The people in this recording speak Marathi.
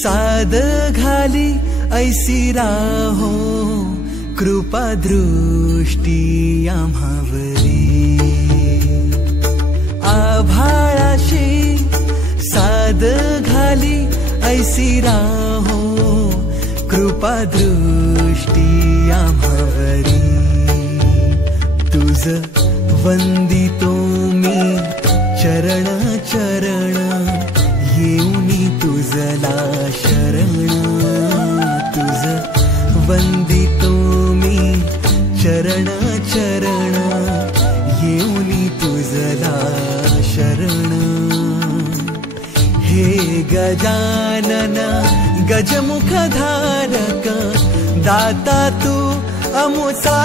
साद घाली ऐसी राहो कृपा दृष्टी आम्हावरी आभाळाशी साद घाली ऐसी राहो कृपा दृष्टी आम्हावरी तुझ वंदितो मी चरण चरण येऊनी तुझला शरण तुझ वंदितो मी चरण चरण येऊनी तुझला शरण हे गजानन गजमुखधारक दाता तू अमुसा